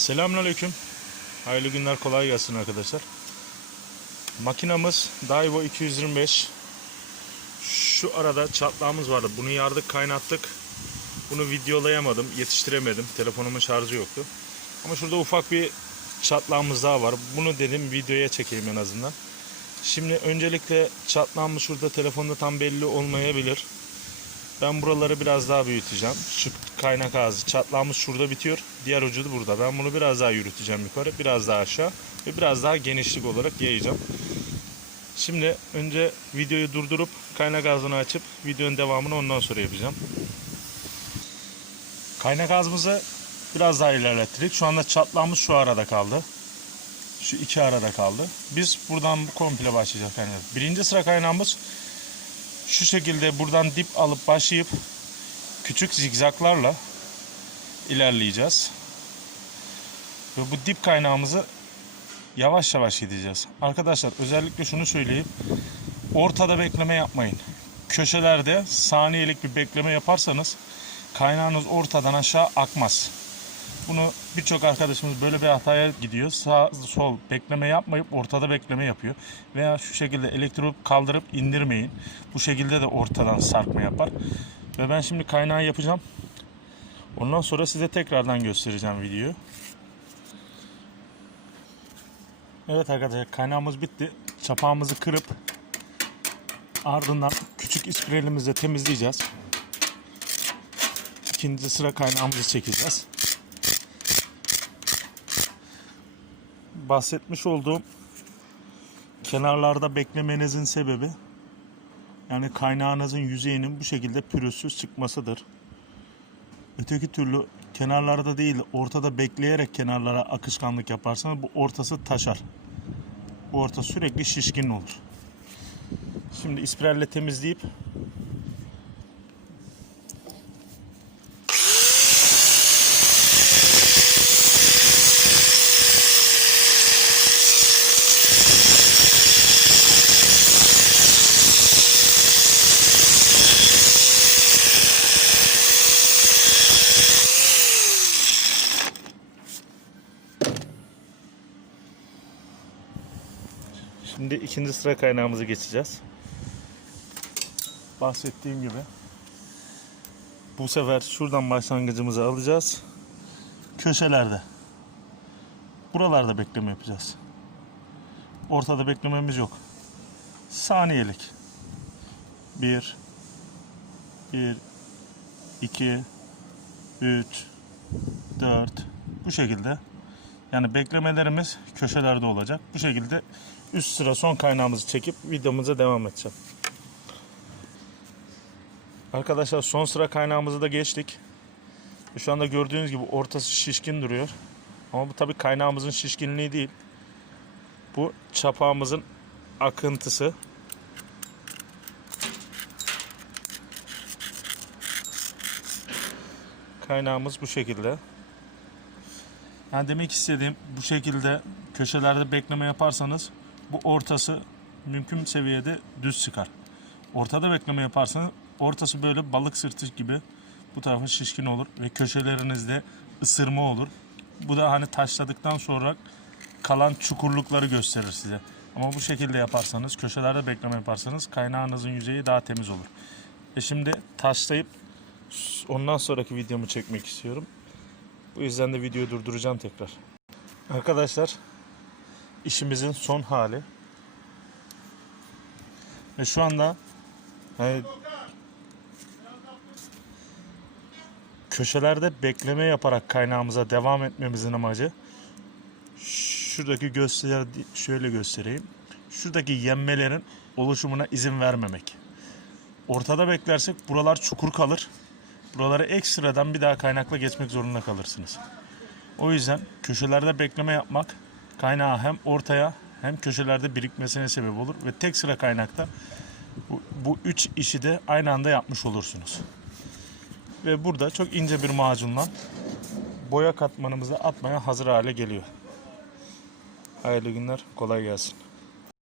Selamünaleyküm. Hayırlı günler kolay gelsin arkadaşlar. Makinamız Daiwo 225. Şu arada çatlağımız vardı. Bunu yardık kaynattık. Bunu videolayamadım. Yetiştiremedim. Telefonumun şarjı yoktu. Ama şurada ufak bir çatlağımız daha var. Bunu dedim videoya çekeyim en azından. Şimdi öncelikle çatlağımız şurada telefonda tam belli olmayabilir. Ben buraları biraz daha büyüteceğim. Şu kaynak ağzı çatlağımız şurada bitiyor. Diğer ucu da burada. Ben bunu biraz daha yürüteceğim yukarı. Biraz daha aşağı. Ve biraz daha genişlik olarak yayacağım. Şimdi önce videoyu durdurup kaynak ağzını açıp videonun devamını ondan sonra yapacağım. Kaynak ağzımızı biraz daha ilerlettik. Şu anda çatlağımız şu arada kaldı. Şu iki arada kaldı. Biz buradan komple başlayacağız kaynak. Birinci sıra kaynağımız şu şekilde buradan dip alıp başlayıp küçük zigzaklarla ilerleyeceğiz. Ve bu dip kaynağımızı yavaş yavaş gideceğiz. Arkadaşlar özellikle şunu söyleyeyim. Ortada bekleme yapmayın. Köşelerde saniyelik bir bekleme yaparsanız kaynağınız ortadan aşağı akmaz. Bunu birçok arkadaşımız böyle bir hataya gidiyor. Sağ sol bekleme yapmayıp ortada bekleme yapıyor. Veya şu şekilde elektrot kaldırıp indirmeyin. Bu şekilde de ortadan sarkma yapar. Ve ben şimdi kaynağı yapacağım. Ondan sonra size tekrardan göstereceğim videoyu. Evet arkadaşlar kaynağımız bitti. Çapağımızı kırıp ardından küçük isprelimizle temizleyeceğiz. İkinci sıra kaynağımızı çekeceğiz. Bahsetmiş olduğum kenarlarda beklemenizin sebebi yani kaynağınızın yüzeyinin bu şekilde pürüzsüz çıkmasıdır. Öteki türlü kenarlarda değil ortada bekleyerek kenarlara akışkanlık yaparsanız bu ortası taşar. Bu orta sürekli şişkin olur. Şimdi ispiralle temizleyip Şimdi ikinci sıra kaynağımızı geçeceğiz. Bahsettiğim gibi. Bu sefer şuradan başlangıcımızı alacağız. Köşelerde. Buralarda bekleme yapacağız. Ortada beklememiz yok. Saniyelik. 1 1 2 3 4 bu şekilde yani beklemelerimiz köşelerde olacak. Bu şekilde üst sıra son kaynağımızı çekip videomuza devam edeceğim. Arkadaşlar son sıra kaynağımızı da geçtik. Şu anda gördüğünüz gibi ortası şişkin duruyor. Ama bu tabi kaynağımızın şişkinliği değil. Bu çapağımızın akıntısı. Kaynağımız bu şekilde. Yani demek istediğim bu şekilde köşelerde bekleme yaparsanız bu ortası mümkün seviyede düz çıkar. Ortada bekleme yaparsanız ortası böyle balık sırtı gibi bu tarafa şişkin olur ve köşelerinizde ısırma olur. Bu da hani taşladıktan sonra kalan çukurlukları gösterir size. Ama bu şekilde yaparsanız, köşelerde bekleme yaparsanız kaynağınızın yüzeyi daha temiz olur. E şimdi taşlayıp ondan sonraki videomu çekmek istiyorum. Bu yüzden de videoyu durduracağım tekrar. Arkadaşlar işimizin son hali. Ve şu anda yani köşelerde bekleme yaparak kaynağımıza devam etmemizin amacı şuradaki göster şöyle göstereyim. Şuradaki yenmelerin oluşumuna izin vermemek. Ortada beklersek buralar çukur kalır. Buraları ekstradan bir daha kaynakla geçmek zorunda kalırsınız. O yüzden köşelerde bekleme yapmak kaynağı hem ortaya hem köşelerde birikmesine sebep olur ve tek sıra kaynakta bu, bu üç işi de aynı anda yapmış olursunuz. Ve burada çok ince bir macunla boya katmanımızı atmaya hazır hale geliyor. Hayırlı günler, kolay gelsin.